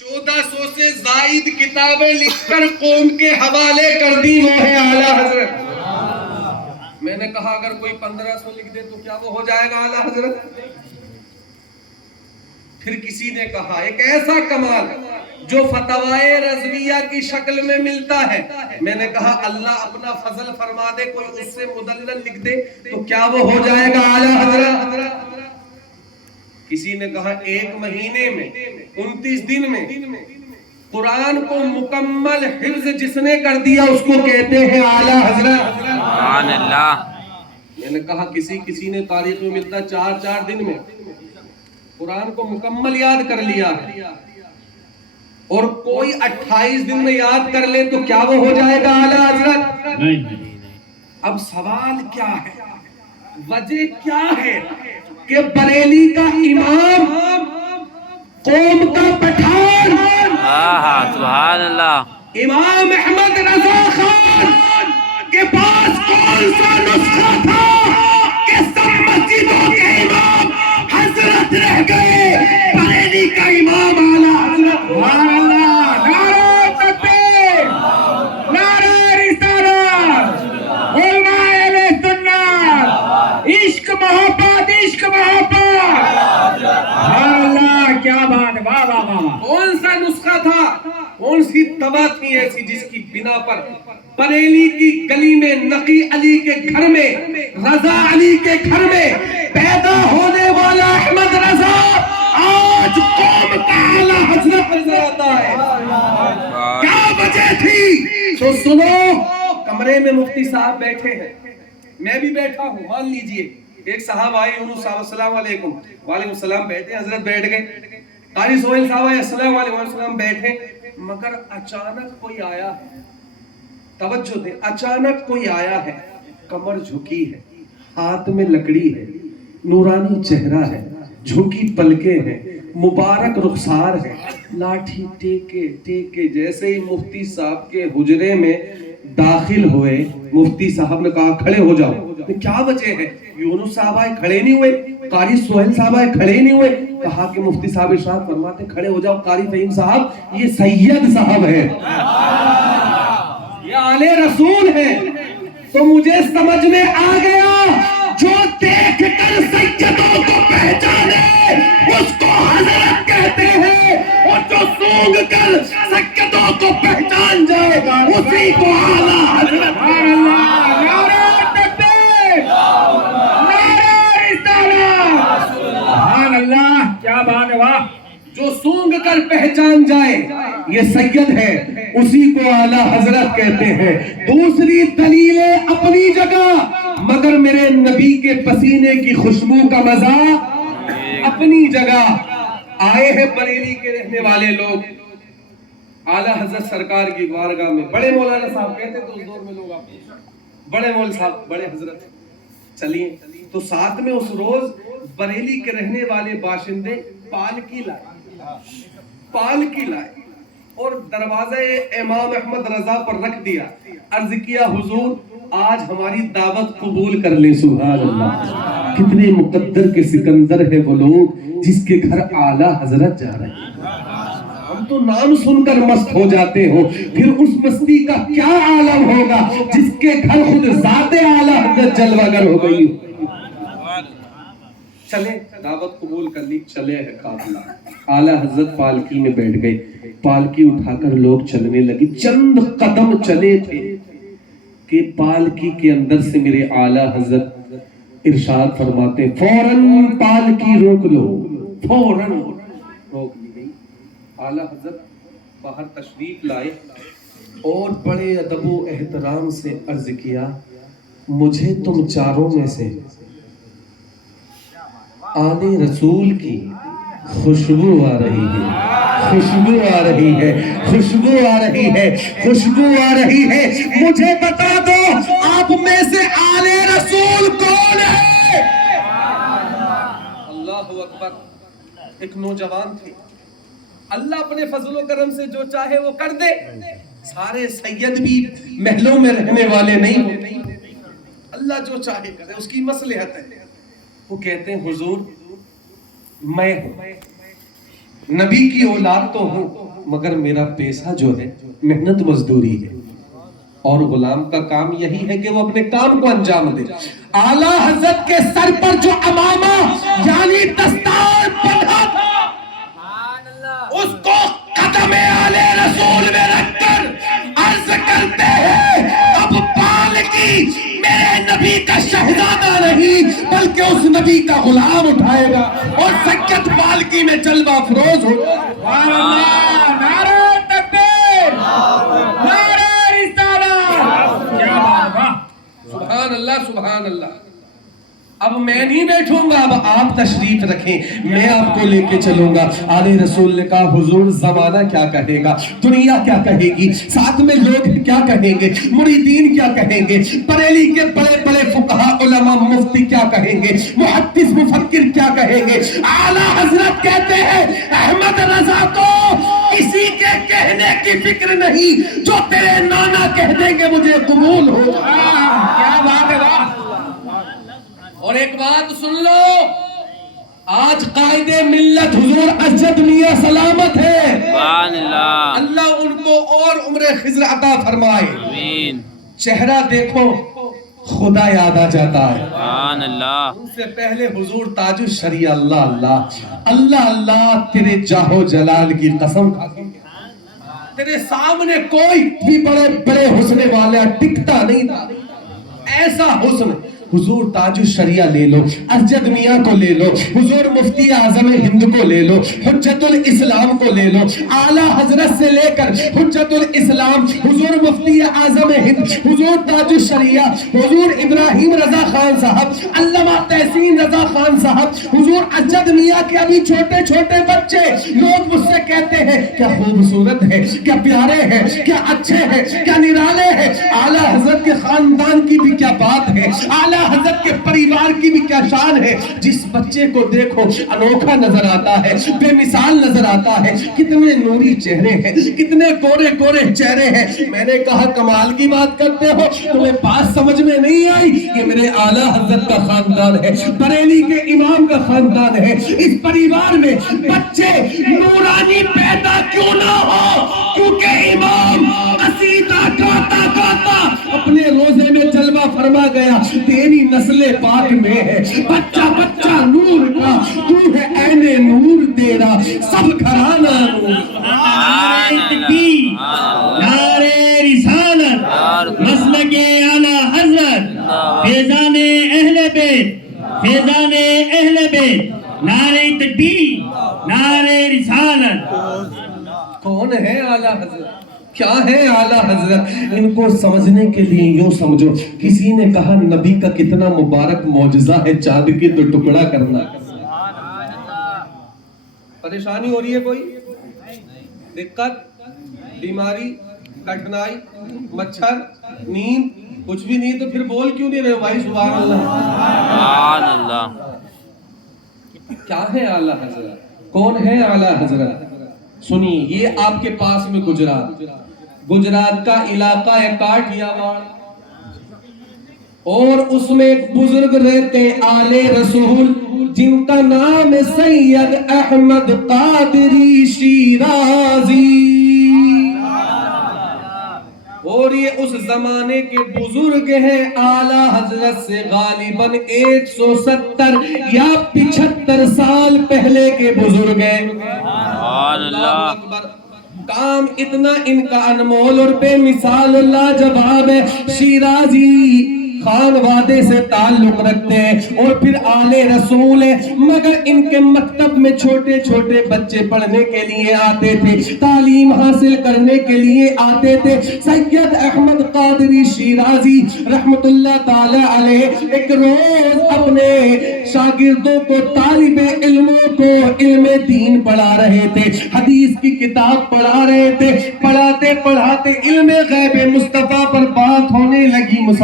1400 سے زائد کتابیں لکھ کر قوم کے حوالے کر دی، وہ ہے اعلیٰ حضرت۔ میں نے کہا اگر کوئی 1500 لکھ دے تو کیا وہ ہو جائے گا اعلیٰ حضرت؟ پھر کسی نے کہا ایک ایسا کمال جو فتوائے رضویہ کی شکل میں ملتا ہے، میں نے کہا اللہ اپنا فضل فرما دے کوئی اس سے مدلل لکھ دے تو کیا وہ ہو جائے گا اعلیٰ حضرت؟ کسی نے کہا 1 مہینے میں 29 دن میں قرآن کو مکمل حفظ جس نے کر دیا اس کو کہتے ہیں اعلیٰ حضرت۔ سبحان اللہ۔ میں نے کہا کسی نے تاریخ میں ملتا 4 دن میں قرآن کو مکمل یاد کر لیا ہے، اور کوئی 28 دن میں یاد کر لے تو کیا وہ ہو جائے گا اعلیٰ حضرت؟ اب سوال کیا ہے، وجہ کیا ہے کہ بریلی کا امام قوم کا پٹھان سبحان اللہ امام احمد رضا خان کے پاس کون سا نسخہ تھا کہ سب مسجدوں کے امام حضرت رہ گئے، بریلی کا امام اعلیٰ حضرت؟ سبحان اللہ، نعرہ تکبیر، نعرہ رسالت، علماء اہل سنت، عشق محبت، عشق محبت، سبحان اللہ، کیا بات ہے، واہ واہ واہ۔ کون سا نسخہ تھا، کون سی دوا تھی ایسی جس کی بنا پر بریلی کی گلی میں نقی علی کے گھر میں، رضا علی کے گھر میں پیدا ہونے والا احمد رضا آج قوم کا اعلیٰ حضرت نظر آتا ہے؟ کیا وجہ تھی؟ تو سنو، کمرے میں مفتی صاحب بیٹھے ہیں، میں بھی بیٹھا ہوں، مان لیجئے ایک صاحب آئے، انہوں صاحب السلام علیکم، وعلیکم السلام، بیٹھے، حضرت بیٹھ گئے، قاری سہیل صاحب آئے، السلام علیکم، وعلیکم السلام، بیٹھے، مگر اچانک کوئی آیا ہے، توجہ دیں، اچانک کوئی آیا ہے، کمر جھکی ہے، ہاتھ میں لکڑی ہے، نورانی چہرہ ہے، جھکی پلکیں ہیں، مبارک رخسار ہے، لاٹھی ٹیکے ٹیکے، جیسے ہی مفتی صاحب کے حجرے میں داخل ہوئے، مفتی صاحب نے کہا کھڑے ہو جاؤ۔ کیا وجہ ہے؟ یونس صاحب آئے کھڑے نہیں ہوئے، قاری سہیل صاحب آئے کھڑے نہیں ہوئے، کہا کہ مفتی صاحب ارشاد فرماتے کھڑے ہو جاؤ، قاری فہیم صاحب یہ سید صاحب ہے، یہ آل رسول ہے۔ تو مجھے سمجھ میں آ گیا جو دیکھ کر سیدوں کو پہچانے اس کو حضرت کہتے ہیں، اور جو سونگ کر سیدوں کو پہچان جائے اسی کو اعلیٰ حضرت۔ نعرہ تکبیر، نعرہ رسالت، سبحان اللہ، کیا بات ہے، واہ۔ جو سونگ کر پہچان جائے یہ سید ہے، اسی کو اعلیٰ حضرت کہتے ہیں۔ دوسری دلیلیں اپنی جگہ، مگر میرے نبی کے پسینے کی خوشبو کا مزہ اپنی جگہ۔ آئے ہیں بریلی کے رہنے والے لوگ اعلیٰ حضرت سرکار کی بارگاہ میں، بڑے مولانا صاحب کہتے تو اس دور میں لوگ آپ بڑے مول صاحب، بڑے حضرت چلیے، تو ساتھ میں اس روز بریلی کے رہنے والے باشندے پالکی لائے اور دروازہ امام احمد رضا پر رکھ دیا، عرض کیا حضور آج ہماری دعوت قبول کر لیں۔ سبحان اللہ، کتنے مقدر کے سکندر ہے وہ لوگ جس کے گھر اعلیٰ حضرت جا رہے ہیں، ہم تو نام سن کر مست ہو جاتے ہو، پھر اس مستی کا کیا عالم ہوگا جس کے گھر خود ذات اعلیٰ حضرت جلوہ گر ہو گئی۔ چلے دعوت قبول کر لی، چلے ہے قافلہ، اعلیٰ حضرت پالکی میں بیٹھ گئے، پالکی اٹھا کر لوگ چلنے لگے، چند قدم چلے تھے کہ پالکی کے اندر سے میرے اعلیٰ حضرت ارشاد فرماتے فوراً پالکی روک لو، فوراً روک لی گئی۔ اعلیٰ حضرت باہر تشریف لائے اور بڑے ادب و احترام سے عرض کیا مجھے تم چاروں میں سے آل رسول کی خوشبو آ رہی ہے، خوشبو آ رہی ہے، خوشبو آ رہی ہے، خوشبو آ رہی ہے، مجھے بتا دو آپ میں سے آل رسول کون ہے؟ اللہ اکبر۔ ایک نوجوان تھے، اللہ اپنے فضل و کرم سے جو چاہے وہ کر دے، سارے سید بھی محلوں میں رہنے والے نہیں ہوتے، اللہ جو چاہے کرے، اس کی مصلحت ہے۔ وہ کہتے ہیں حضور میں ہوں، نبی کی اولاد تو ہوں مگر میرا پیشہ جو ہے محنت مزدوری ہے، اور غلام کا کام یہی ہے کہ وہ اپنے کام کو انجام دے۔ اعلیٰ حضرت کے سر پر جو امامہ یعنی دستار بندھا تھا، اس کو قدم آلِ رسول میں رکھ کر عرض کرتے ہیں اب پالکی میرے نبی کا شہزادہ نہیں بلکہ اس نبی کا غلام اٹھائے گا، اور سید پالکی میں جلوہ افروز ہوگا۔ نعرہ تکبیر، نعرہ رسالت، کیا بات ہے، سبحان اللہ سبحان اللہ۔ اب میں نہیں بیٹھوں گا، اب آپ تشریف رکھیں، میں آپ کو لے کے چلوں گا۔ آلِ رسول نے کہا حضور زمانہ کیا کہے گا، دنیا کیا کہے گی، ساتھ میں لوگ کیا کہیں گے، مریدین کیا کہیں گے، بریلی کے بڑے بڑے فقہاء علماء مفتی کیا کہیں گے، محدث مفکر کیا کہیں گے۔ اعلیٰ حضرت کہتے ہیں احمد رضا کو کسی کے کہنے کی فکر نہیں، جو تیرے نانا کہہ دیں گے مجھے قبول ہو۔ کیا بات ہے۔ اور ایک بات سن لو، آج قائد ملت حضور اسجد میاں سلامت ہے، سبحان اللہ، اللہ ان کو اور عمر خضر عطا فرمائے۔ آمین، چہرہ دیکھو خدا یاد آ جاتا ہے۔ سبحان اللہ، ان سے پہلے حضور تاج الشریعہ اللہ اللہ اللہ اللہ، تیرے جاہ و جلال کی قسم کھا کے تیرے سامنے کوئی بھی بڑے بڑے حسن والا ٹکتا نہیں تھا، ایسا حسن۔ حضور تاج الشریعہ لے لو، اسجد میاں کو لے لو، حضور مفتی اعظم ہند کو لے لو، حجت الاسلام کو لے لو، اعلیٰ حضرت سے لے کر حجت الاسلام، حضور مفتی اعظم ہند، حضور تاج الشریعہ، حضور ابراہیم رضا خان صاحب، علامہ تحسین رضا خان صاحب، حضور اسجد میاں کے ابھی چھوٹے چھوٹے بچے، لوگ مجھ سے کہتے ہیں کیا خوبصورت ہے، کیا پیارے ہیں، کیا اچھے ہیں، کیا نرالے ہیں۔ اعلیٰ حضرت کے خاندان کی بھی کیا بات ہے، اعلیٰ حضرت کے پریوار کی بھی کیا شان ہے۔ جس بچے کو دیکھو انوکھا نظر آتا ہے، بے مثال نظر آتا ہے، کتنے نوری چہرے ہیں، کتنے گورے گورے چہرے ہیں۔ میں نے کہا کمال کی بات کرتے ہو، تمہیں بات سمجھ میں نہیں آئی، یہ میرے اعلیٰ حضرت کا خاندان ہے، بریلی کے امام کا خاندان ہے۔ اس پریوار میں بچے نورانی پیدا کیوں نہ ہو، کیونکہ امام قصیدہ گاتا گاتا اپنے روزے میں جلوہ فرما گیا، تیری نسل پاک میں ہے بچہ بچہ نور کا، تو ہے عین نور تیرا سب گھرانہ نور۔ نعرہ تکبیر، نعرہ رسالت، مسلک اعلیٰ حضرت، فیضان اہل بیت، فیضان اہل بیت، نعرہ تکبیر، نعرہ رسالت۔ کون ہے اعلیٰ حضرت، کیا ہے اعلیٰ حضرت؟ ان کو سمجھنے کے لیے یوں سمجھو، کسی نے کہا نبی کا کتنا مبارک معجزہ ہے چاند کے تو ٹکڑا کرنا۔ پریشانی ہو رہی ہے کوئی دقت، بیماری، کٹنائی، مچھر، نیند، کچھ بھی نہیں تو پھر بول کیوں نہیں رہے بھائی سبحان اللہ، سبحان اللہ۔ کیا ہے اعلیٰ حضرت، کون ہے اعلیٰ حضرت؟ سنیے، یہ آپ کے پاس میں گجرات کا علاقہ ہے کاٹھیا واڑ، اور اس میں ایک بزرگ رہتے آلِ رسول جن کا نام ہے سید احمد قادری شیرازی، اور یہ اس زمانے کے بزرگ ہیں، اعلیٰ حضرت سے غالباً 170 یا 75 سال پہلے کے بزرگ ہیں۔ سبحان اللہ، کام اتنا ان کا انمول اور بے مثال لاجواب ہے۔ شیرازی خان وادے سے تعلق رکھتے ہیں اور پھر آلِ رسول ہے، مگر ان کے مکتب میں چھوٹے چھوٹے بچے پڑھنے کے لیے آتے تھے، تعلیم حاصل کرنے کے لیے آتے تھے۔ سید احمد قادری شیرازی رحمت اللہ تعالی علیہ ایک روز اپنے شاگردوں کو، طالب علموں کو علم دین پڑھا رہے تھے، حدیث کی کتاب پڑھا رہے تھے، پڑھاتے پڑھاتے علم غیب مصطفیٰ پر بات ہونے لگی۔